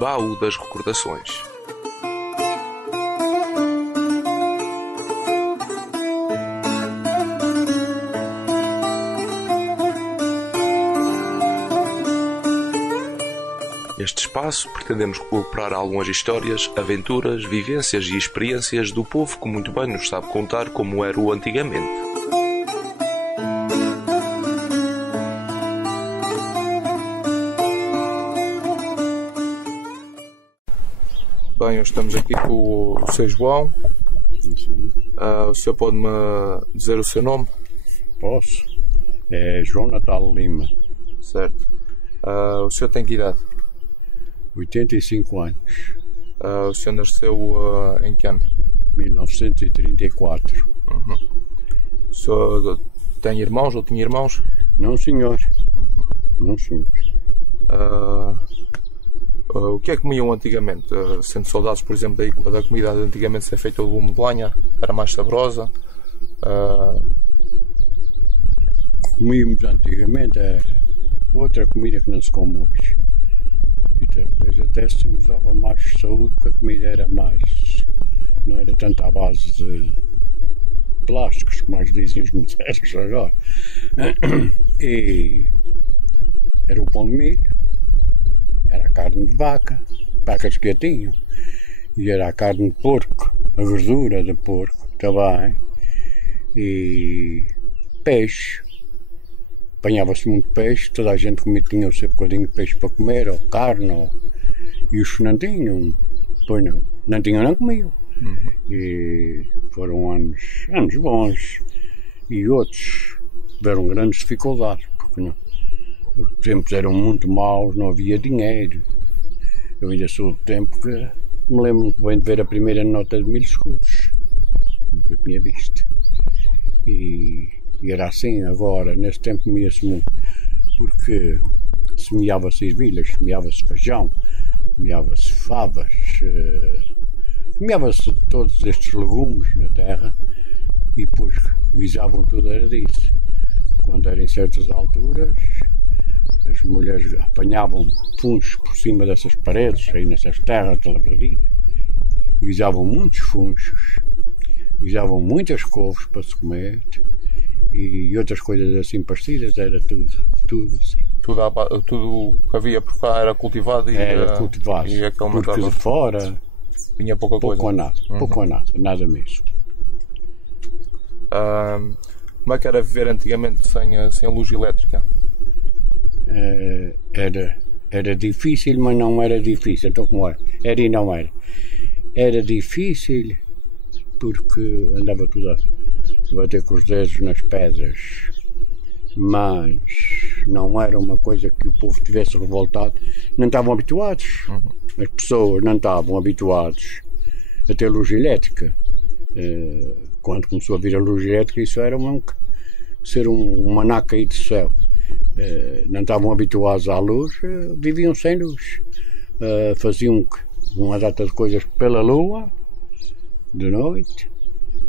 Baú das Recordações. Neste espaço pretendemos recuperar algumas histórias, aventuras, vivências e experiências do povo que muito bem nos sabe contar como era o antigamente. Bem, hoje estamos aqui com o Sr. João. Sim. O senhor pode-me dizer o seu nome? Posso. É João Natal Lima. Certo. O senhor tem que idade? 85 anos. O senhor nasceu em que ano? 1934. O senhor tem irmãos ou tinha irmãos? Não, senhor. Não, senhor. O que é que comiam antigamente? Sendo saudades, por exemplo, da comida de antigamente ser feita de lume de lenha? Era mais saborosa? Comíamos antigamente era outra comida que não se come hoje. E talvez até se usava mais saúde, porque a comida era mais... não era tanto à base de plásticos, como mais dizem os modernos agora. E era o pão de milho, era a carne de vaca, vacas que a tinham, e era a carne de porco, a gordura de porco também, e peixe. Apanhava-se muito peixe, toda a gente comia, tinha o seu bocadinho de peixe para comer, ou carne, e os que não tinham, pois não tinham, não comiam. E foram anos bons, e outros tiveram grandes dificuldades, porque não, os tempos eram muito maus, não havia dinheiro. Eu ainda sou do tempo que me lembro muito bem de ver a primeira nota de 1000 escudos, nunca tinha visto. E era assim agora, nesse tempo comia-se muito, porque semeava-se ervilhas, semeava-se feijão, semeava-se favas, semeava-se todos estes legumes na terra e depois guisavam tudo era disso. Quando era em certas alturas, as mulheres apanhavam funchos por cima dessas paredes, aí nessas terras de lavradia, guisavam muitos funchos, guisavam muitas couves para se comer, e outras coisas assim parecidas, era tudo assim. Tudo que havia por cá era cultivado? Era cultivado, porque de fora vinha pouca coisa? Pouco ou nada, nada mesmo. Como é que era viver antigamente sem luz elétrica? Era difícil, mas não era difícil. Então como era? Era e não era. Era difícil porque andava tudo a bater com os dedos nas pedras, mas não era uma coisa que o povo tivesse revoltado. Não estavam habituados. As pessoas não estavam habituadas a ter luz elétrica. Quando começou a vir a luz elétrica, isso era ser um maná caído do céu. Não estavam habituados à luz, viviam sem luz. Faziam uma data de coisas pela lua, de noite,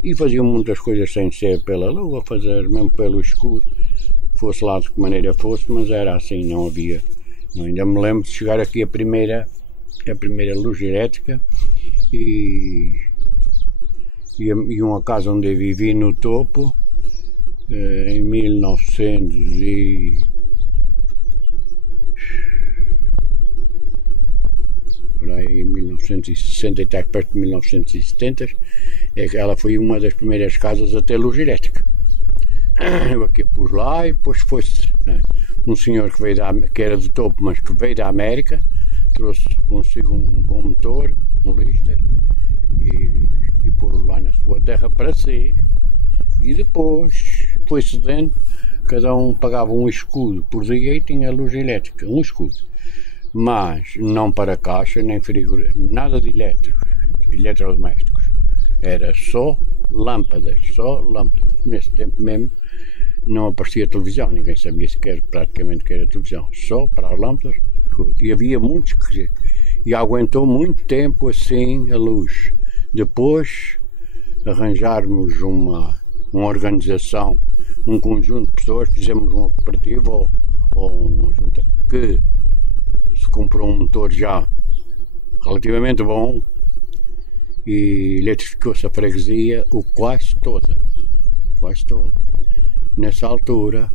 e faziam muitas coisas sem ser pela lua, fazer mesmo pelo escuro, fosse lá de que maneira fosse, mas era assim, não havia. Eu ainda me lembro de chegar aqui a primeira luz elétrica e uma casa onde eu vivi no topo, em 1960 e até perto de 1970, ela foi uma das primeiras casas a ter luz elétrica. Eu aqui pus lá e depois foi-se um senhor que era do topo, mas que veio da América, trouxe consigo um bom motor, um Lister, e pôs lá na sua terra para si, e depois foi cedendo, cada um pagava um escudo por dia e tinha luz elétrica, um escudo. Mas não para caixa, nem frigorífico, nada de eletrodomésticos. Era só lâmpadas. Nesse tempo mesmo não aparecia televisão, ninguém sabia sequer praticamente que era televisão, só para as lâmpadas. E havia muitos e aguentou muito tempo assim a luz. Depois arranjarmos uma organização, um conjunto de pessoas, fizemos uma cooperativa ou uma junta que se comprou um motor já relativamente bom, e eletrificou-se a freguesia quase toda. Nessa altura,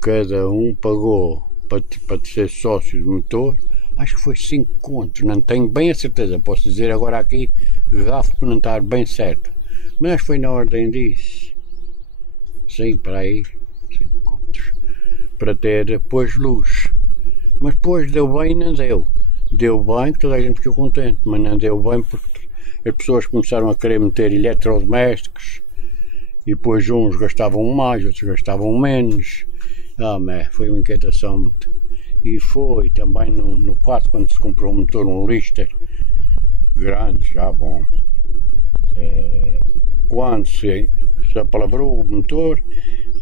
cada um pagou para ser sócio do motor, acho que foi 5 contos, não tenho bem a certeza, posso dizer agora aqui, gafo por não estar bem certo, mas foi na ordem disso, sim, para aí, 5 contos, para ter depois luz, mas depois deu bem e não deu bem, toda a gente ficou contente, mas não deu bem porque as pessoas começaram a querer meter eletrodomésticos, e depois uns gastavam mais, outros gastavam menos, mas foi uma inquietação muito. E foi também no quarto, quando se comprou um motor, um Lister grande, já bom, quando se apalavrou o motor,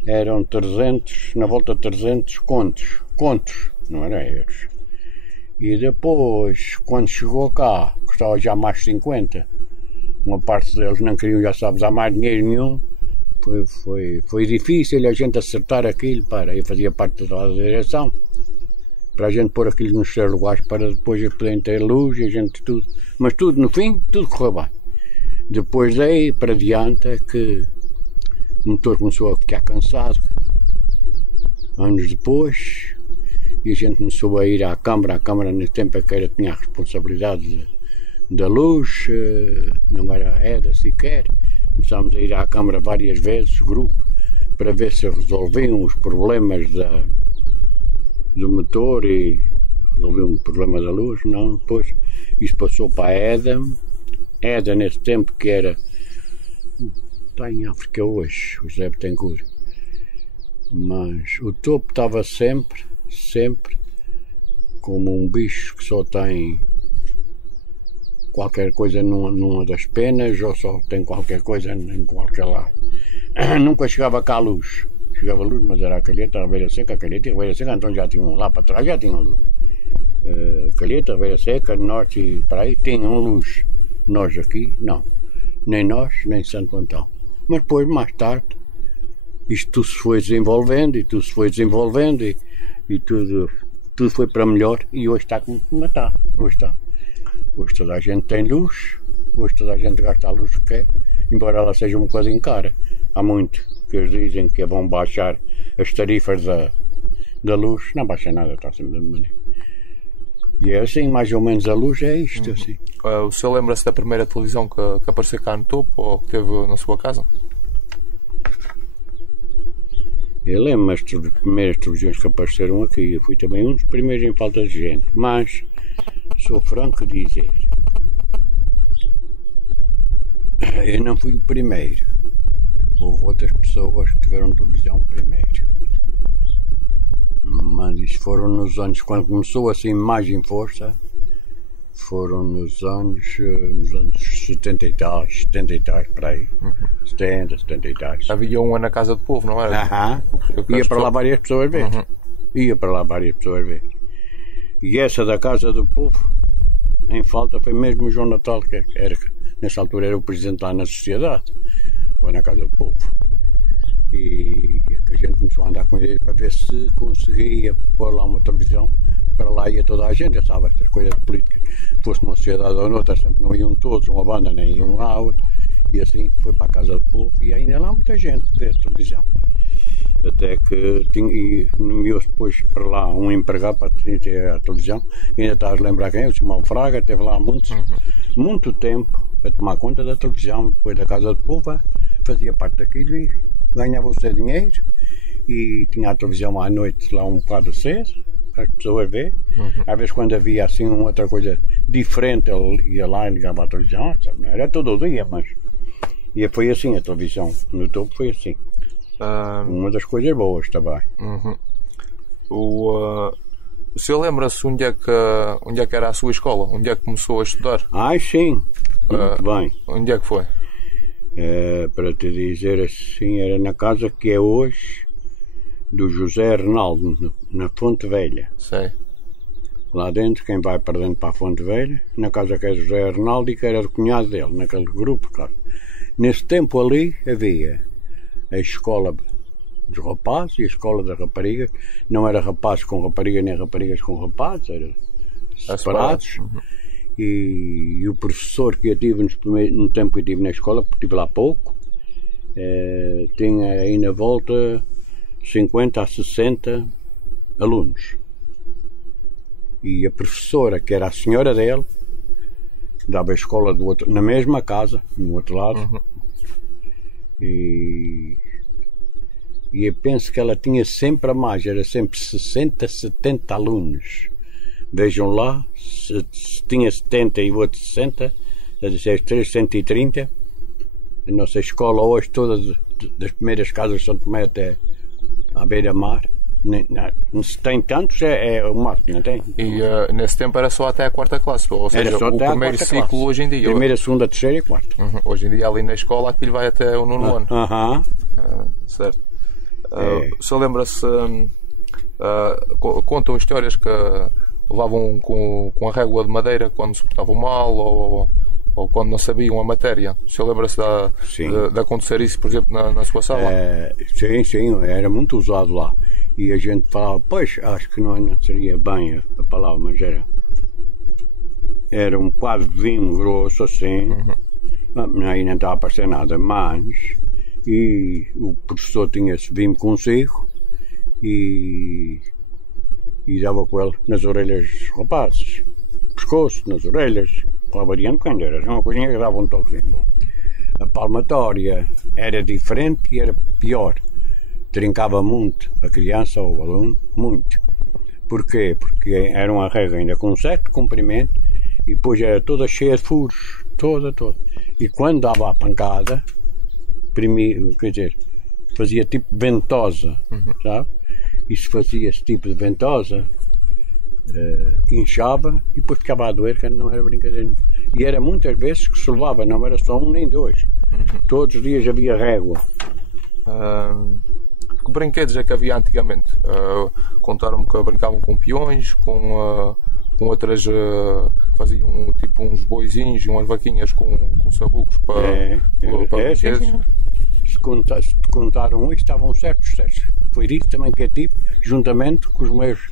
eram 300, na volta de 300 contos, não era euros. E depois, quando chegou cá, custava já mais 50, uma parte deles não queriam, já sabes, dar mais dinheiro nenhum. Foi difícil a gente acertar aquilo, eu fazia parte da direção, para a gente pôr aquilo nos seus lugares, para depois eles poderem ter luz e a gente tudo, mas tudo no fim, tudo correu bem. Depois daí para diante é que o motor começou a ficar cansado, anos depois, e a gente começou a ir à Câmara nesse tempo é que tinha a responsabilidade da luz, não era a EDA sequer. Começámos a ir à Câmara várias vezes, grupo, para ver se resolviam os problemas do motor e resolviam o problema da luz. Não, depois isso passou para a EDA nesse tempo que era, está em África hoje, o José Betancourt, mas o topo estava sempre como um bicho que só tem qualquer coisa numa das penas, ou só tem qualquer coisa em qualquer lado. Nunca chegava cá a luz. Chegava a luz, mas era a Calheta, a Ribeira Seca, então já tinham lá para trás, já tinham luz. Calheta, Ribeira Seca, Norte e para aí tinham luz. Nós aqui, não. Nem nós, nem Santo Antão. Mas depois, mais tarde, isto tudo se foi desenvolvendo e tudo foi para melhor, e hoje está como está. Hoje toda a gente tem luz, hoje toda a gente gasta a luz que quer, embora ela seja um bocadinho cara. Há muito que eles dizem que vão baixar as tarifas da luz, não baixa nada, está sempre da maneira. E é assim, mais ou menos a luz é isto, assim. O senhor lembra-se da primeira televisão que apareceu cá no topo, ou que teve na sua casa? Eu lembro-me das primeiras televisões que apareceram aqui, eu fui também um dos primeiros em falta de gente, mas sou franco a dizer, eu não fui o primeiro, houve outras pessoas que tiveram televisão primeiro, mas isso foram nos anos, quando começou assim mais em força, foram nos anos 70 e tais, para aí, 70 e tais. Havia uma na Casa do Povo, não era? Ia para lá várias pessoas vezes, e essa da Casa do Povo, em falta, foi mesmo o João Natal, que era, nessa altura era o presidente lá na sociedade, ou na Casa do Povo. E a gente começou a andar com ele para ver se conseguia pôr lá uma televisão, para lá ia toda a gente, já sabe, estas coisas políticas, fosse numa sociedade ou noutra, sempre não iam todos, uma banda nem iam lá, e assim foi para a Casa do Povo, e ainda lá muita gente vê televisão. Até que nomeou-se depois para lá um empregado para ter a televisão, ainda estás a lembrar quem é, o Simão Fraga, esteve lá muito tempo a tomar conta da televisão, depois da Casa do Povo, fazia parte daquilo e ganhava o seu dinheiro, e tinha a televisão à noite lá um bocado cedo, para as pessoas verem. Às vezes quando havia assim outra coisa diferente, ele ia lá e ligava a televisão, não era todo o dia, mas e foi assim a televisão, no topo foi assim. Uma das coisas boas também. O senhor lembra-se onde é que era a sua escola? Onde é que começou a estudar? Sim, muito bem. Onde é que foi? Para te dizer assim, era na casa que é hoje do José Arnaldo, na Fonte Velha. Sei. Lá dentro, quem vai para dentro para a Fonte Velha, na casa que é José Arnaldo e que era do cunhado dele, naquele grupo, claro. Nesse tempo ali havia a escola dos rapazes e a escola das raparigas. Não era rapazes com raparigas nem raparigas com rapazes, era separados. E o professor que eu tive no tempo que eu estive na escola, porque estive lá pouco, tinha aí na volta 50 a 60 alunos. E a professora, que era a senhora dele, dava a escola na mesma casa, no outro lado. E eu penso que ela tinha sempre a mais, era sempre 60, 70 alunos. Vejam lá, se tinha 70 e o outro 60, as 330. A nossa escola hoje toda, das primeiras casas de São Tomé até à beira-mar, não se tem tantos, é o máximo, não tem? E nesse tempo era só até a 4ª classe, ou seja, o primeiro ciclo classe. Hoje em dia. Primeira, segunda, terceira e quarta. Hoje em dia ali na escola aquilo vai até o 9º ano. Certo. O senhor lembra-se, contam histórias que levavam com a régua de madeira quando se portavam mal ou quando não sabiam a matéria? O senhor lembra-se de acontecer isso, por exemplo, na sua sala? Sim, era muito usado lá. E a gente falava, pois, acho que não seria bem a palavra, mas era um quadro de vinho grosso assim, aí não estava a aparecer nada mais, e o professor tinha esse vinho consigo e dava com ele nas orelhas dos rapazes, pescoço, nas orelhas, com a variante quando era uma coisinha que dava um toquezinho. A palmatória era diferente e era pior. Trincava muito a criança ou o aluno, muito. Porquê? Porque era uma régua ainda com um certo comprimento e depois era toda cheia de furos, toda. E quando dava a pancada, quer dizer, fazia tipo ventosa, sabe? E se fazia esse tipo de ventosa, inchava e depois ficava a doer, que não era brincadeira. E era muitas vezes que se levava, não era só um nem dois. Todos os dias havia régua. Que brinquedos é que havia antigamente? Contaram-me que brincavam com peões, com outras, faziam tipo uns boizinhos e umas vaquinhas com sabucos para brinquedos. Se contaram isso, estavam certos. Foi isso também que eu tive, juntamente com os meus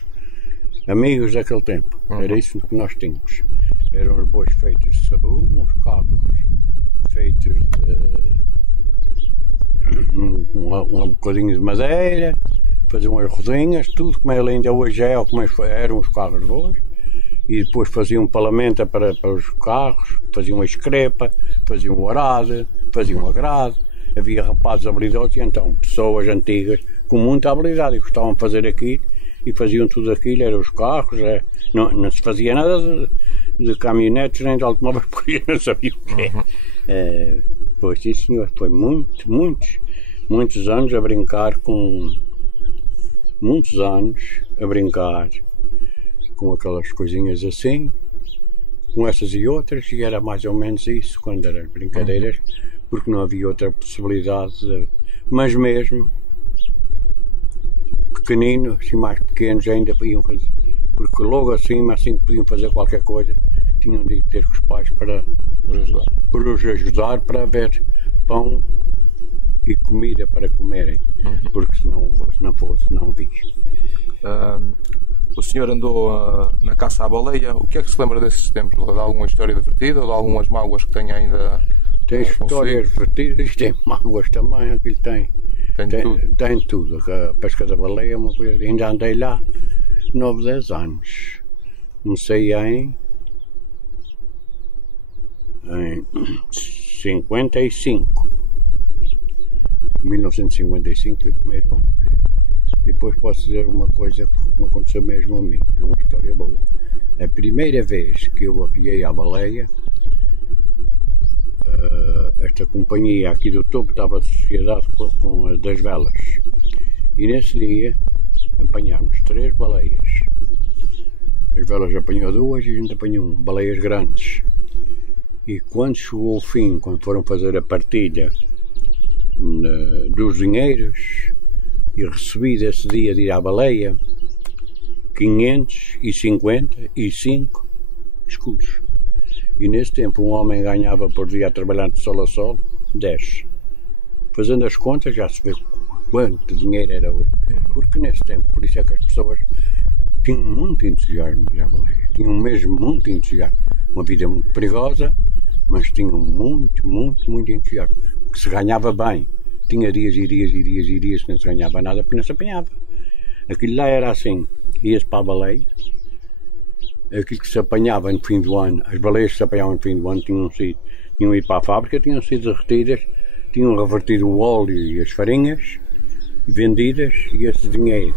amigos daquele tempo. Era isso que nós tínhamos. Eram os bois feitos de sabugo, uns carros feitos de um bocadinho de madeira, faziam as rodinhas, tudo como ele ainda hoje é, ou como eram os carros de bois, e depois faziam palamenta para os carros, faziam a escrepa, faziam o arado, faziam a grade. Havia rapazes habilidosos e então pessoas antigas com muita habilidade e gostavam de fazer aquilo e faziam tudo aquilo, eram os carros, não se fazia nada de caminhonetes nem de automóveis porque eu não sabia o que é. Pois sim senhor, foi muitos anos a brincar com aquelas coisinhas assim, com essas e outras, e era mais ou menos isso quando eram as brincadeiras, porque não havia outra possibilidade, mas mesmo pequeninos, assim mais pequenos ainda podiam fazer, porque logo acima, assim que podiam fazer qualquer coisa, tinham de ter com os pais para os ajudar para haver pão e comida para comerem, porque se não fosse, não vi. O senhor andou na caça à baleia, o que é que se lembra desses tempos? De alguma história divertida ou de algumas mágoas que tenha ainda? Tem histórias divertidas, tem mágoas também, aquilo tem tudo. Tem tudo. A pesca da baleia é uma coisa, ainda andei lá 9, 10 anos. Comecei em 55. 1955 foi o primeiro ano que... Depois posso dizer uma coisa que aconteceu mesmo a mim, é uma história boa. A primeira vez que eu arriei à baleia, esta companhia aqui do topo estava associada com as das velas. E nesse dia apanhámos 3 baleias. As velas apanhou 2 e a gente apanhou 1, baleias grandes. E quando chegou o fim, quando foram fazer a partilha dos dinheiros, e recebi desse dia de ir à baleia 555 escudos. E nesse tempo um homem ganhava por dia a trabalhar de sol a sol 10. Fazendo as contas já se vê quanto dinheiro era hoje. Porque nesse tempo, por isso é que as pessoas tinham muito entusiasmo de ir à baleia. Tinham mesmo muito entusiasmo. Uma vida muito perigosa, mas tinham muito entusiasmo. Porque se ganhava bem. Tinha dias e dias que não se ganhava nada porque não se apanhava. Aquilo lá era assim. Ia-se para a baleia. Aquilo que se apanhava no fim do ano, as baleias que se apanhavam no fim do ano tinham ido para a fábrica, tinham sido derretidas, tinham revertido o óleo e as farinhas, vendidas, e esse dinheiro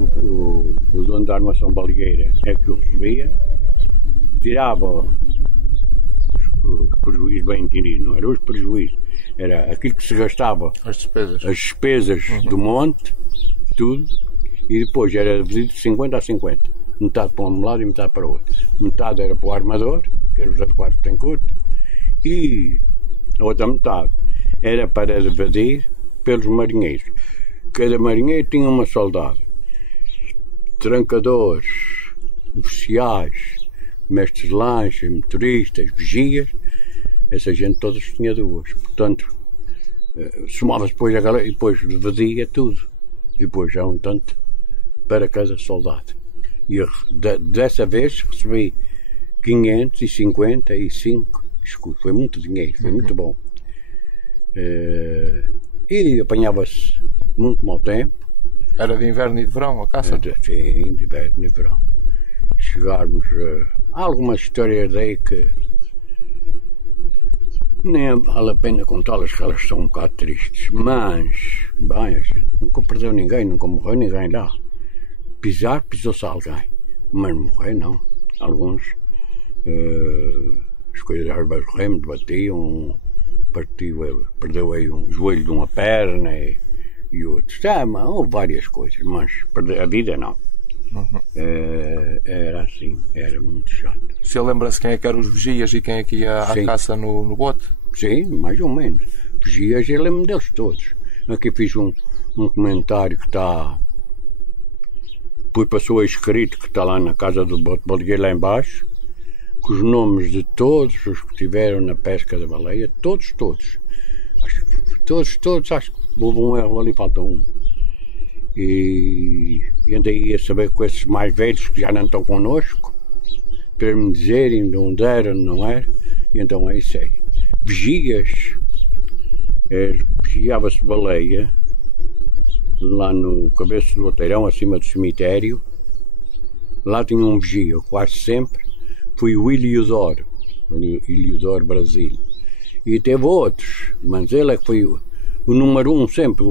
o dono da armação baleeira é que o recebia, tirava os prejuízos bem entendidos, não era os prejuízos, era aquilo que se gastava, as despesas do monte, tudo, e depois era dividido de 50 a 50. Metade para um lado e metade para o outro. Metade era para o armador, que era os adequados que tem curto, e a outra metade era para dividir pelos marinheiros. Cada marinheiro tinha uma soldado. Trancadores, oficiais, mestres de lancha, motoristas, vigias, essa gente toda tinha duas. Portanto, somava-se depois e depois dividia tudo. E depois já um tanto para cada soldado. E dessa vez recebi 555 escudos. Foi muito dinheiro, foi muito bom. E apanhava-se muito mau tempo. Era de inverno e de verão a caça? Sim, de inverno e de verão. Chegarmos a algumas histórias daí que nem vale a pena contá-las, que elas são um bocado tristes. Mas, bem, a gente nunca perdeu ninguém, nunca morreu ninguém lá. Pisou-se alguém, mas morrer não. Alguns as coisas às vezes remos, batiam, perdeu aí um joelho de uma perna e outros. Houve várias coisas, mas perder a vida não. Era assim, era muito chato. Você lembra-se quem é que eram os vigias e quem é que ia à caça no bote? Sim, mais ou menos. Vigias, eu lembro deles todos. Aqui fiz um comentário que está. Depois passou escrito, que está lá na casa do bote baleeiro lá embaixo, com os nomes de todos os que estiveram na pesca da baleia, todos. Acho que houve um erro ali, falta um. E andei a saber com esses mais velhos que já não estão connosco, para me dizerem de onde era, não era, e então é isso aí. Vigias, vigiava-se baleia lá no cabeço do outeirão, acima do cemitério. Lá tinha um vigia, quase sempre, foi o Iliodoro Brasil. E teve outros, mas ele é que foi o número um sempre,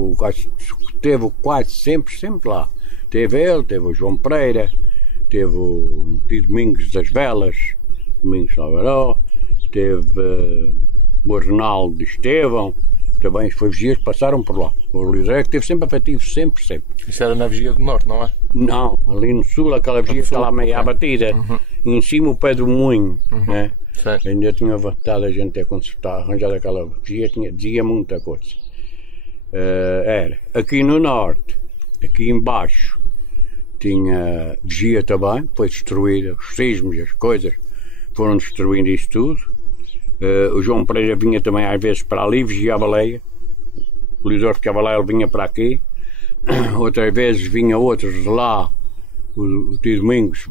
teve quase sempre lá. Teve ele, teve o João Pereira, teve o Domingos das Velas, Domingos Salvaró, teve o Arnaldo Estevão, também foi vigias que passaram por lá. O Lisé que teve sempre afetivo, sempre. Isso era na vigia do norte, não é? Não, ali no sul, aquela vigia que está lá meio abatida, e em cima o pé do moinho, né? Ainda tinha vontade a gente ter arranjado aquela vigia, dizia muita coisa. Era aqui no norte, aqui embaixo, tinha vigia também, foi destruída, os sismos, as coisas foram destruindo isso tudo. O João Pereira vinha também às vezes para ali, vigia a baleia. O Lidor ficava lá, ele vinha para aqui. Outras vezes vinha outros de lá. O tio Domingos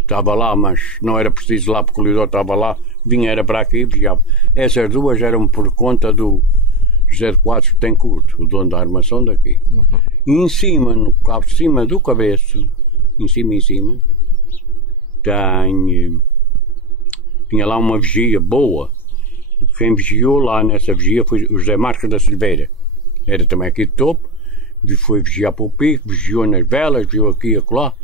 estava lá, mas não era preciso lá porque o Lidor estava lá. Vinha, era para aqui, vigiava. Essas duas eram por conta do José de Quadros Betancourt, o dono da armação daqui. E em cima, acima do cabeço, em cima, tinha lá uma vigia boa. Quem vigiou lá nessa vigia foi o José Marques da Silveira. Era também aqui de topo. Foi vigiar para o pico, vigiou nas velas, vigiou aqui e acolá,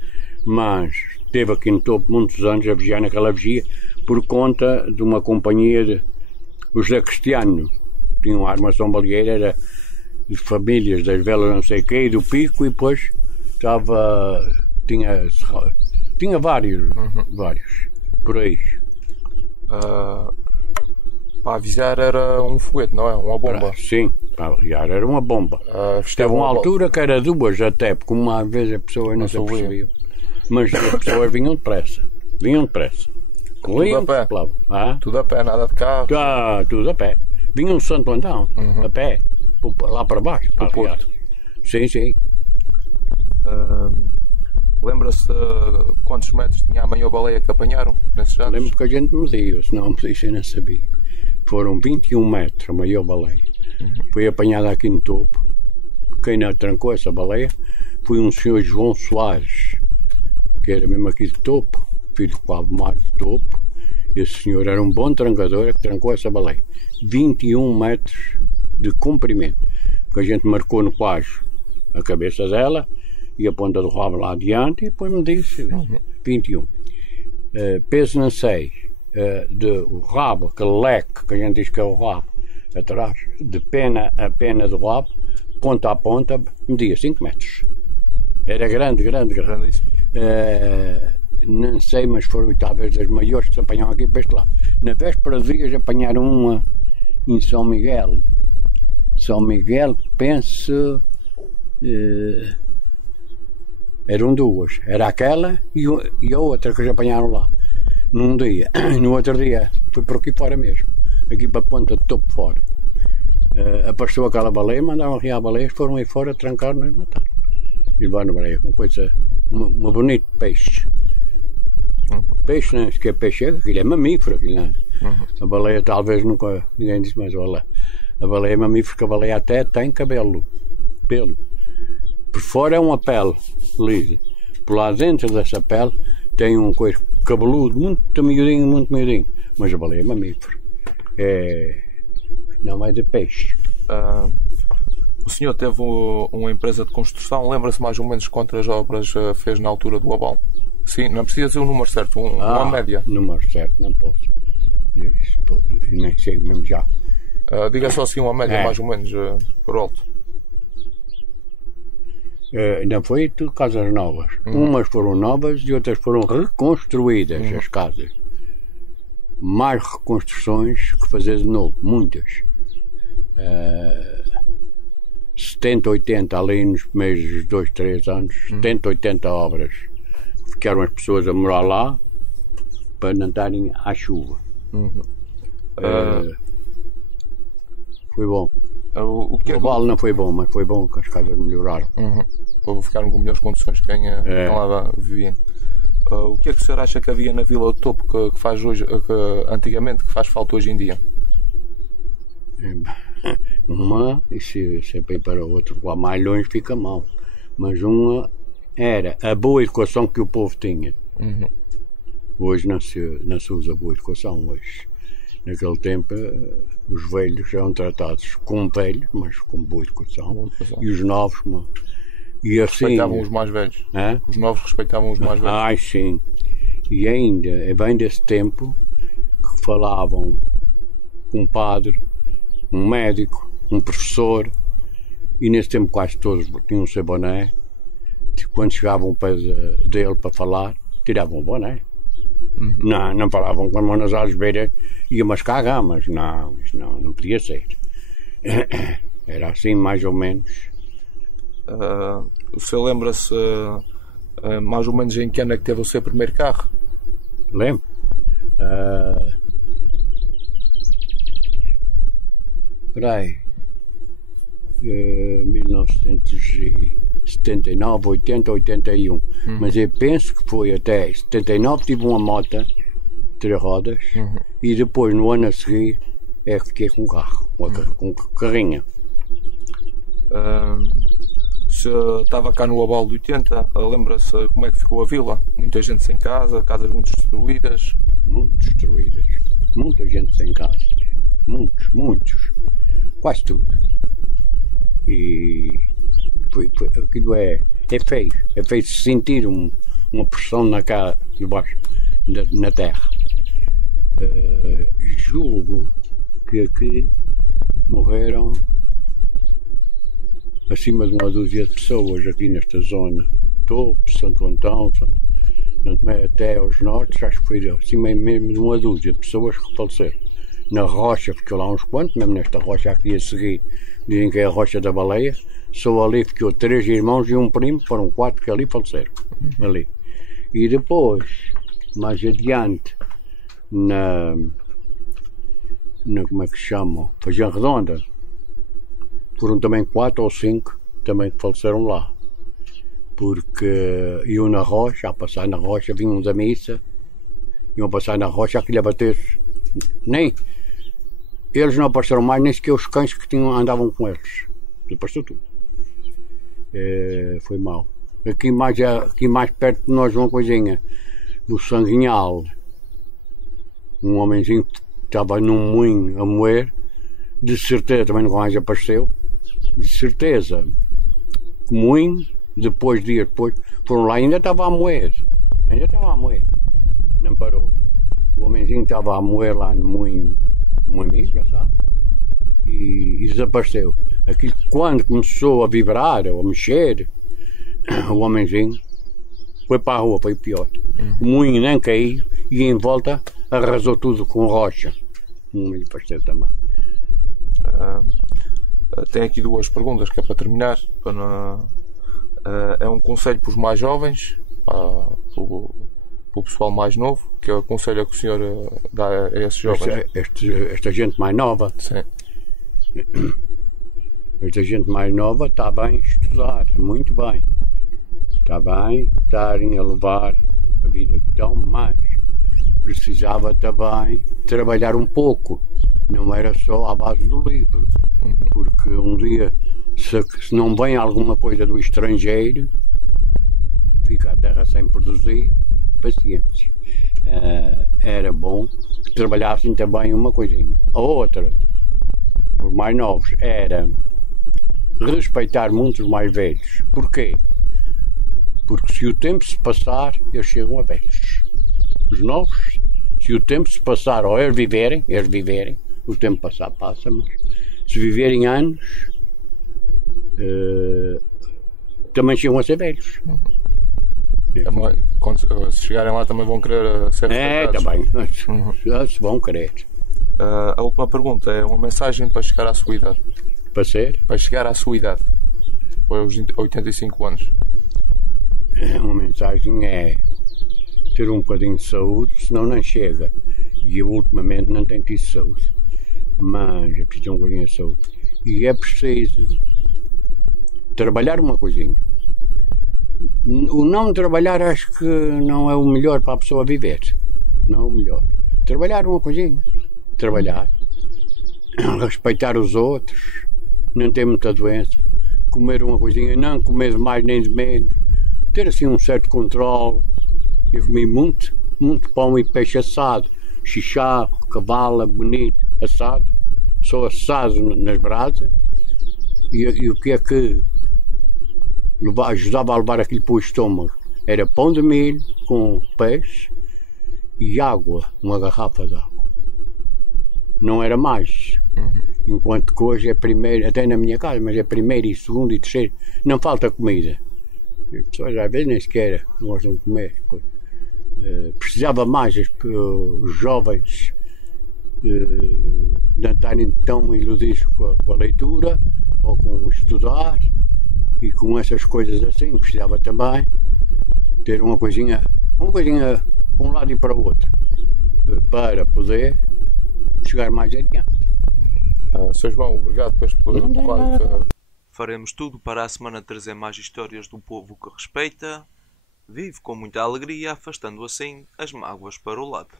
mas esteve aqui no topo muitos anos a vigiar naquela vigia por conta de uma companhia de o José Cristiano. Tinha uma armação baleeira, era de famílias das velas não sei o quê, e do pico, e depois tinha vários por aí. Para avisar era um foguete, não é? Uma bomba. Sim, para aviar era uma bomba. Teve uma altura que era duas até, porque uma vez as pessoas não se percebiam. Mas as pessoas vinham depressa. Corriam, tudo a pé, nada de carro. Tudo a pé. Vinham de Santo Antão, a pé, lá para baixo, para o Porto. Sim, sim. Lembra-se quantos metros tinha a maior baleia que apanharam nesses anos? Lembro que a gente mediu, se não me disse, eu não sabia. Foram 21 metros a maior baleia. Foi apanhada aqui no topo. Quem não trancou essa baleia foi um senhor João Soares, que era mesmo aqui de topo, filho do Cabo Mar de topo. Esse senhor era um bom trancador que trancou essa baleia. 21 metros de comprimento. Porque a gente marcou no quadro a cabeça dela e a ponta do rabo lá adiante e depois me disse 21. Peso não sei, o rabo, aquele leque que a gente diz que é o rabo, atrás, de pena a pena do rabo, ponta a ponta, media 5 metros. Era grande. Não sei, mas foram talvez das maiores que se apanharam aqui para este lado. Na véspera de dias apanharam uma em São Miguel. São Miguel, penso, eram duas. Era aquela e a outra que eles apanharam lá. Num dia. No outro dia foi por aqui fora mesmo. Aqui para a ponta de topo fora. Apareceu aquela baleia, mandaram arriar a baleia, foram aí fora, trancaram e mataram. E levaram a baleia. Uma coisa, uma bonito peixe. Peixe, não é que é peixe, aquilo é mamífero. Aquilo não é. A baleia talvez nunca, ninguém disse, mas olha, a baleia é mamífero, que a baleia até tem cabelo, pelo. Por fora é uma pele lisa. Por lá dentro dessa pele tem um coisa cabeludo, muito miudinho. Mas a baleia é mamífero. Não é de peixe. O senhor teve uma empresa de construção, lembra-se mais ou menos quantas obras fez na altura do Abal? Sim, não precisa dizer o número certo, uma média. Número certo, não posso. Nem sei mesmo já. Diga só assim uma média, mais ou menos, por alto. Não foi tudo casas novas. Umas foram novas e outras foram reconstruídas, as casas. Mais reconstruções que fazer de novo, muitas. 70, 80 ali nos primeiros 2, 3 anos, 70, 80 obras. Ficaram as pessoas a morar lá para não estarem à chuva. Foi bom. O Abal não foi bom, mas foi bom que as casas melhoraram. Ficaram com melhores condições que quem lá vivia. O que é que o senhor acha que havia na Vila do Topo que faz hoje, que antigamente, que faz falta hoje em dia? Uma, e se é para o outro, lá mais longe fica mal. Mas uma era a boa educação que o povo tinha. Hoje não se usa boa educação. Hoje, naquele tempo, os velhos eram tratados como velhos, mas com boa educação. E os novos, e assim, respeitavam os mais velhos. Os novos respeitavam os mais velhos. Ai, sim. E ainda é bem desse tempo que falavam um padre, um médico, um professor, e nesse tempo quase todos tinham o seu boné. Quando chegavam para dele para falar, tiravam o boné. Não falavam com as mãos nas algebeiras e umas cagamas. Não, isso não podia ser. Era assim mais ou menos. O senhor lembra-se mais ou menos em que ano é que teve o seu primeiro carro? Lembro. Espera aí. 1979, 80, 81. Mas eu penso que foi até 79, tive uma moto, 3 rodas, e depois no ano a seguir é que fiquei com um carro, com carrinha. O senhor estava cá no Abal de 80, lembra-se como é que ficou a vila? Muita gente sem casa, casas muito destruídas. Muito destruídas, muita gente sem casa, muitos, quase tudo. E aquilo é feio sentir uma pressão na cara, debaixo, na terra. Julgo que aqui morreram acima de uma dúzia de pessoas aqui nesta zona. Topo, Santo Antão, até aos nortes, acho que foi acima mesmo de uma dúzia de pessoas que faleceram. Na rocha ficou lá uns quantos, mesmo nesta rocha aqui a seguir, dizem que é a rocha da baleia. Só ali ficou 3 irmãos e um primo, foram 4 que ali faleceram. Ali. E depois, mais adiante, na como é que se chama? Feijão Redonda, foram também 4 ou 5 também faleceram lá. Porque iam na rocha, a passar na rocha, vinham da missa, iam a passar na rocha, aquilo a bater. Nem eles não apareceram mais, nem sequer os cães que andavam com eles. Apareceu tudo. Foi mau. Aqui mais perto de nós, uma coisinha, no Sanguinhal, um homenzinho que estava num moinho a moer, de certeza também nunca mais apareceu, de certeza, moinho, dias depois, foram lá e ainda estava a moer, não parou. O homenzinho estava a moer lá no moinho, um amigo, já sabe, e desapareceu. Aquilo, quando começou a vibrar ou a mexer, o homenzinho foi para a rua, foi pior. O moinho nem caiu e em volta arrasou tudo com rocha. Um apareceu também. Tem aqui duas perguntas que é para terminar. É um conselho para os mais jovens, para o pessoal mais novo, que é o conselho que o senhor dá a esses jovens? Esta gente mais nova. Sim. Esta gente mais nova está bem a estudar, muito bem. Está bem estarem a levar a vida que estão, mas precisava também trabalhar um pouco. Não era só à base do livro. Porque um dia, se não vem alguma coisa do estrangeiro, fica a terra sem produzir, paciência. Era bom que trabalhassem também uma coisinha. A outra, os mais novos, era respeitar muito os mais velhos. Porquê? Porque se o tempo se passar, eles chegam a velhos. Os novos, se o tempo se passar, ou eles viverem, o tempo passar, passa, mas se viverem anos, também chegam a ser velhos. Também, se chegarem lá também vão querer ser respeitados. Também, se vão querer. A última pergunta é uma mensagem para chegar à sua idade. Para ser? Para chegar à sua idade, aos 85 anos. Uma mensagem é ter um bocadinho de saúde, senão não chega. E eu ultimamente não tenho tido saúde. Mas é preciso ter um bocadinho de saúde. E é preciso trabalhar uma coisinha. O não trabalhar acho que não é o melhor para a pessoa viver. Não é o melhor. Trabalhar uma coisinha. Trabalhar. Respeitar os outros. Não ter muita doença. Comer uma coisinha. Não comer de mais nem de menos. Ter assim um certo controle. Eu comi muito pão e peixe assado. Xixá, cavala, bonito, assado. Só assado nas brasas. E o que é que ajudava a levar aquilo para o estômago? Era pão de milho com peixe e água, uma garrafa de água. Não era mais. Enquanto que hoje é primeiro, até na minha casa, mas é primeiro e segundo e terceiro. Não falta comida. As pessoas às vezes nem sequer gostam de comer. Precisava mais os jovens não estarem tão iludidos com a leitura ou com o estudar e com essas coisas assim. Precisava também ter uma coisinha para um lado e para o outro para poder chegar mais adiante. Sr. João, obrigado por este porreiro. Faremos tudo para a semana trazer mais histórias do povo que respeita, vive com muita alegria, afastando assim as mágoas para o lado.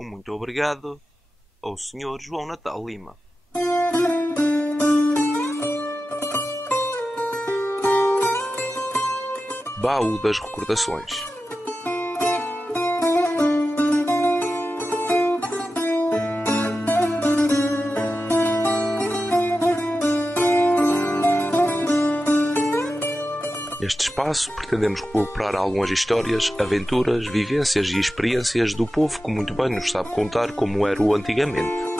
Um muito obrigado ao Sr. João Natal Lima. Baú das Recordações. Neste espaço pretendemos recuperar algumas histórias, aventuras, vivências e experiências do povo que muito bem nos sabe contar como era o antigamente.